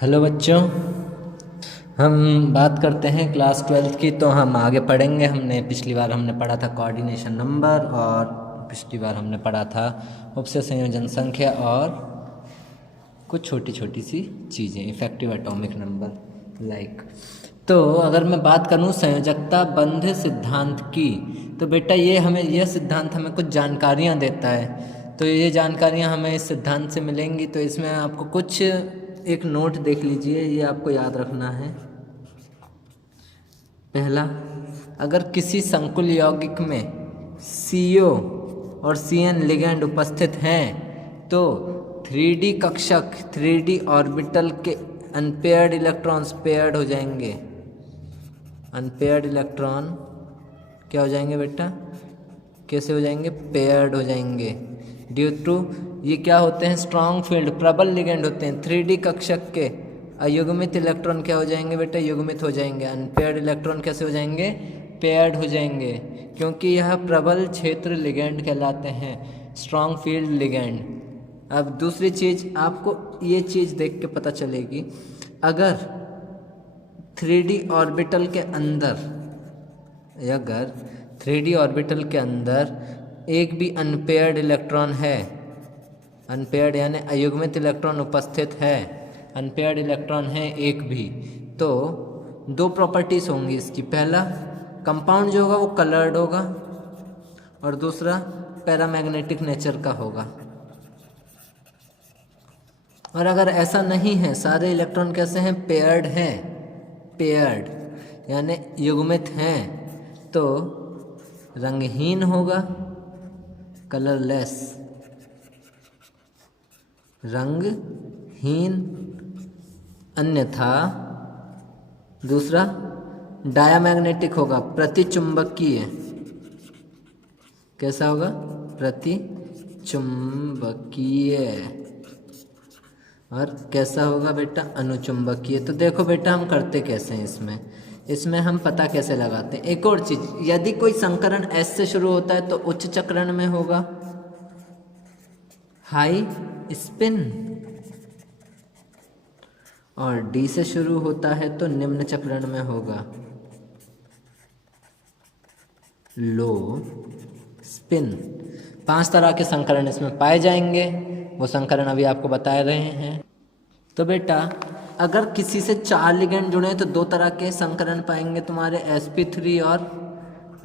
Hello बच्चों, हम बात करते हैं क्लास 12th की। तो हम आगे पढ़ेंगे। पिछली बार हमने पढ़ा था कोऑर्डिनेशन नंबर, और पिछली बार हमने पढ़ा था उपसे संयोजन संख्या और कुछ छोटी छोटी सी चीज़ें, इफेक्टिव एटॉमिक नंबर लाइक। तो अगर मैं बात करूं संयोजकता बंध सिद्धांत की, तो बेटा यह सिद्धांत हमें कुछ जानकारियां देता है। तो ये जानकारियां हमें इस सिद्धांत से मिलेंगी। तो इसमें आपको कुछ एक नोट देख लीजिए, ये आपको याद रखना है। पहला, अगर किसी संकुल यौगिक में CO और CN लिगैंड उपस्थित हैं तो 3D कक्षक 3D ऑर्बिटल के अनपेयर्ड इलेक्ट्रॉन्स पेयर्ड हो जाएंगे। अनपेयर्ड इलेक्ट्रॉन क्या हो जाएंगे बेटा? कैसे हो जाएंगे? पेयर्ड हो जाएंगे। ड्यू टू ये क्या होते हैं? स्ट्रॉन्ग फील्ड, प्रबल लिगेंड होते हैं। 3D कक्षक के अयुग्मित इलेक्ट्रॉन क्या हो जाएंगे बेटा? युग्मित हो जाएंगे। अनपेयर्ड इलेक्ट्रॉन कैसे हो जाएंगे? पेयर्ड हो जाएंगे, क्योंकि यह प्रबल क्षेत्र लिगेंड कहलाते हैं, स्ट्रॉन्ग फील्ड लिगेंड। अब दूसरी चीज़, आपको ये चीज़ देख के पता चलेगी, अगर 3D ऑर्बिटल के अंदर, अगर 3D ऑर्बिटल के अंदर एक भी अनपेयर्ड इलेक्ट्रॉन है, अनपेयर्ड यानी अयुग्मित इलेक्ट्रॉन उपस्थित है, अनपेयर्ड इलेक्ट्रॉन है एक भी, तो दो प्रॉपर्टीज होंगी इसकी। पहला, कंपाउंड जो होगा वो कलर्ड होगा, और दूसरा पैरामैग्नेटिक नेचर का होगा। और अगर ऐसा नहीं है, सारे इलेक्ट्रॉन कैसे हैं? पेयर्ड हैं, पेयर्ड यानी युग्मित हैं, तो रंगहीन होगा, कलरलेस, रंगहीन। अन्यथा दूसरा डायामैग्नेटिक होगा, प्रतिचुंबकीय। कैसा होगा? प्रतिचुंबकीय। और कैसा होगा बेटा? अनुचुंबकीय। तो देखो बेटा, हम करते कैसे हैं इसमें हम पता कैसे लगाते हैं। एक और चीज, यदि कोई संकरण S से शुरू होता है तो उच्च चक्रण में होगा हाई स्पिन, और D से शुरू होता है तो निम्न चक्रण में होगा लो स्पिन। 5 तरह के संकरण इसमें पाए जाएंगे, वो संकरण अभी आपको बता रहे हैं। तो बेटा, अगर किसी से 4 लिगेंड जुड़े तो 2 तरह के संकरण पाएंगे तुम्हारे, sp3 और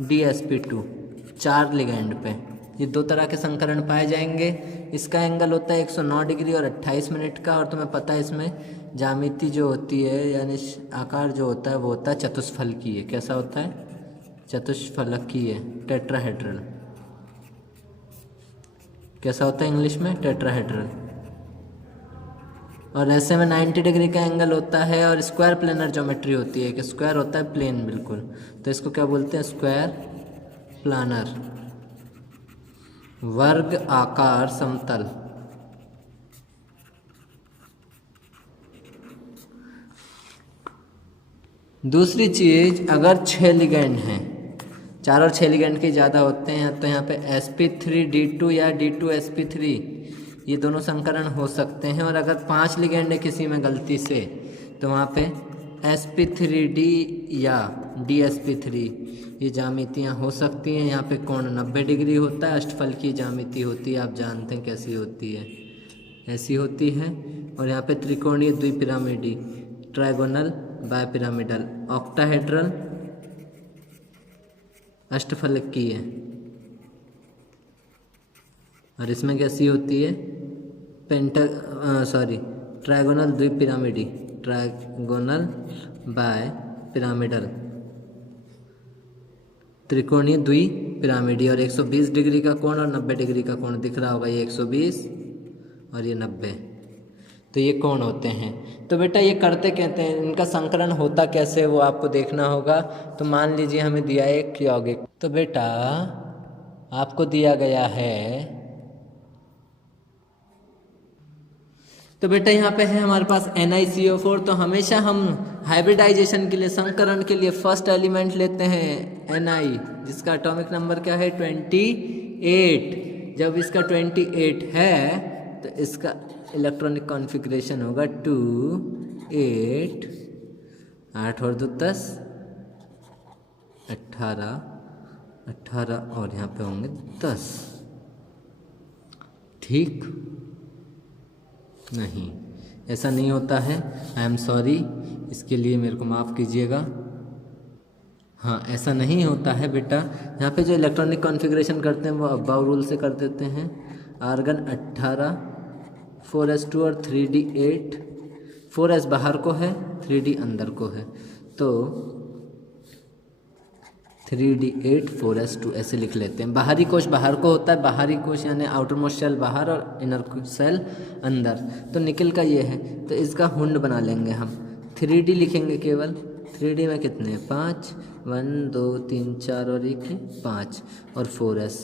dsp2। 4 लिगेंड पे ये 2 तरह के संकरण पाए जाएंगे। इसका एंगल होता है 109 डिग्री और 28 मिनट का। और तुम्हें पता है इसमें ज्यामिति जो होती है, यानी आकार जो होता है वो होता है चतुष्फलकीय। कैसा होता है? चतुष्फलकीय, टेट्राहेड्रल। कैसा होता है इंग्लिश में? टेट्राहेड्रल। और ऐसे में 90 डिग्री का एंगल होता है, और स्क्वायर प्लेनर ज्योमेट्री होती है, कि स्क्वायर होता है प्लेन बिल्कुल, तो इसको क्या बोलते हैं? स्क्वायर प्लानर, वर्ग आकार समतल। दूसरी चीज, अगर 6 लिगेंड हैं, 4 और 6 लिगेंड के ज़्यादा होते हैं, तो यहाँ पे sp3d2 या d2sp3 ये दोनों संकरण हो सकते हैं। और अगर 5 लिगेंड है किसी में गलती से, तो वहाँ पे sp3d या dsp3 ये ज्यामितियाँ हो सकती हैं। यहाँ पे कोण 90 डिग्री होता है, अष्टफल की ज्यामिति होती है, आप जानते हैं कैसी होती है, ऐसी होती है। और यहाँ पे त्रिकोणीय द्विपिरामिडी, ट्राइगोनल, बायपिरामिडल, ऑक्टाहेड्रल, अष्टफलकीय। और इसमें कैसी होती है? ट्राइगोनल द्विपिरामिडी, ट्राइगोनल बाय पिरामिडल, त्रिकोणीय द्विपिरामिडी। और 120 डिग्री का कोण और 90 डिग्री का कोण दिख रहा होगा, ये 120 और ये 90, तो ये कोण होते हैं। तो बेटा, ये करते कहते हैं, इनका संकरण होता कैसे वो आपको देखना होगा। तो मान लीजिए हमें दिया एक यौगिक, तो बेटा आपको दिया गया है, तो बेटा यहाँ पे है हमारे पास NiCO4। तो हमेशा हम हाइब्रिडाइजेशन के लिए, संकरण के लिए फर्स्ट एलिमेंट लेते हैं Na, जिसका एटॉमिक नंबर क्या है? 28। जब इसका 28 है तो इसका इलेक्ट्रॉनिक कॉन्फ़िगरेशन होगा 2 8, 8 और 2 10, 18, 18 और यहाँ पे होंगे 10। ठीक नहीं, ऐसा नहीं होता है। आई एम सॉरी, इसके लिए मेरे को माफ़ कीजिएगा। हाँ, ऐसा नहीं होता है बेटा। यहाँ पे जो इलेक्ट्रॉनिक कॉन्फ़िगरेशन करते हैं वो अबाव रूल से कर देते हैं। आर्गन 18, 4s2 और 3d 8, 4s बाहर को है, 3d अंदर को है, तो 3d 8 4s2 ऐसे लिख लेते हैं। बाहरी कोश बाहर को होता है, बाहरी कोश यानी आउटर मोस्ट शेल बाहर और इनर सेल अंदर। तो निकल का ये है, तो इसका हुंड बना लेंगे हम। 3d लिखेंगे केवल। 3d में कितने हैं? 5, 1 2 3 4 और 1 5 और 4s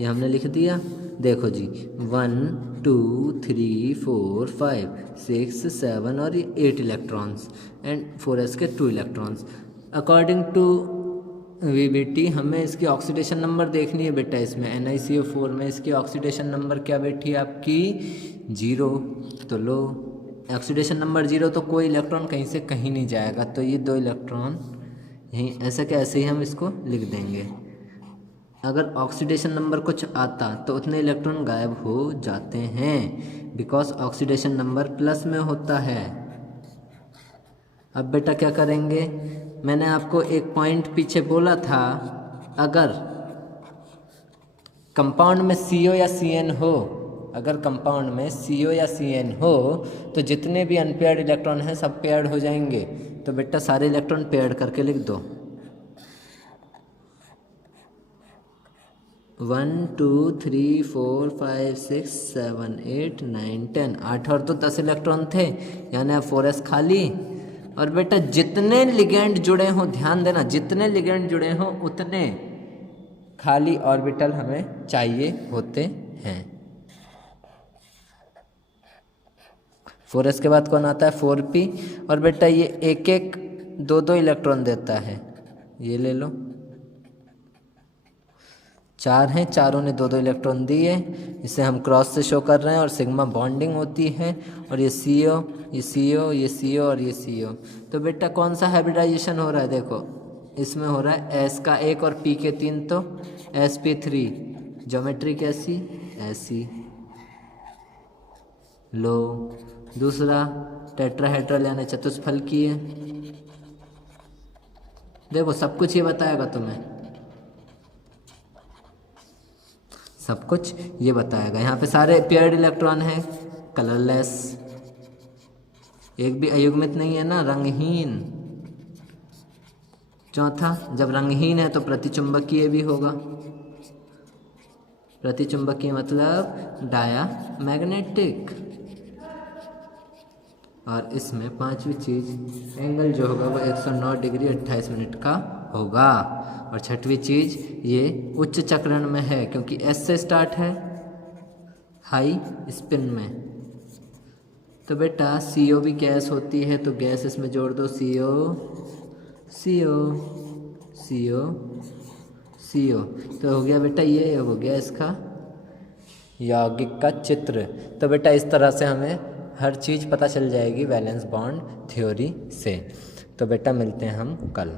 ये हमने लिख दिया। देखो जी 1 2 3 4 5 6 7 और ये 8 इलेक्ट्रॉन्स एंड 4s के 2 इलेक्ट्रॉन्स। अकॉर्डिंग टू VBT हमें इसकी ऑक्सीडेशन नंबर देखनी है बेटा। इसमें NiCO4 में इसकी ऑक्सीडेशन नंबर क्या बैठी है आपकी? 0। तो लो, ऑक्सीडेशन नंबर 0 तो कोई इलेक्ट्रॉन कहीं से कहीं नहीं जाएगा, तो ये 2 इलेक्ट्रॉन यहीं ऐसे के ऐसे ही हम इसको लिख देंगे। अगर ऑक्सीडेशन नंबर कुछ आता तो उतने इलेक्ट्रॉन गायब हो जाते हैं, बिकॉज ऑक्सीडेशन नंबर प्लस में होता है। अब बेटा क्या करेंगे? मैंने आपको एक पॉइंट पीछे बोला था, अगर कंपाउंड में CO या CN हो, अगर कंपाउंड में CO या CN हो तो जितने भी अनपेयर्ड इलेक्ट्रॉन हैं सब पेयर्ड हो जाएंगे। तो बेटा सारे इलेक्ट्रॉन पेयर्ड करके लिख दो। 1 2 3 4 5 6 7 8 9 10 8 और तो 10 इलेक्ट्रॉन थे, यानी अब 4s खाली। और बेटा जितने लिगेंड जुड़े हों, ध्यान देना, जितने लिगेंड जुड़े हों उतने खाली ऑर्बिटल हमें चाहिए होते हैं। 4s के बाद कौन आता है? 4p। और बेटा ये एक एक 2 इलेक्ट्रॉन देता है, ये ले लो। 4 हैं, चारों ने 2 इलेक्ट्रॉन दिए, इसे हम क्रॉस से शो कर रहे हैं और सिग्मा बॉन्डिंग होती है। और ये CO, ये CO, ये CO और ये CO। तो बेटा कौन सा हाइब्रिडाइजेशन हो रहा है? देखो इसमें हो रहा है S का 1 और P के 3, तो sp3। ज्योमेट्री कैसी? ऐसी। लो, दूसरा टेट्राहेड्रल यानी चतुष्फलकीय है। देखो सब कुछ ये बताएगा तुम्हें, सब कुछ ये बताएगा। यहाँ पे सारे पेयर्ड इलेक्ट्रॉन हैं, कलरलेस, एक भी अयुग्मित नहीं है ना, रंगहीन। चौथा, जब रंगहीन है तो प्रतिचुंबकीय भी होगा। प्रतिचुंबकीय मतलब डायामैग्नेटिक। और इसमें 5वीं चीज़, एंगल जो होगा वो 109 डिग्री 28 मिनट का होगा। और 6वीं चीज़, ये उच्च चक्रण में है क्योंकि S से स्टार्ट है, हाई स्पिन में। तो बेटा CO भी गैस होती है, तो गैस इसमें जोड़ दो, CO CO CO CO। तो हो गया बेटा, ये हो गया इसका यौगिक का चित्र। तो बेटा इस तरह से हमें हर चीज़ पता चल जाएगी वैलेंस बॉन्ड थ्योरी से। तो बेटा मिलते हैं हम कल।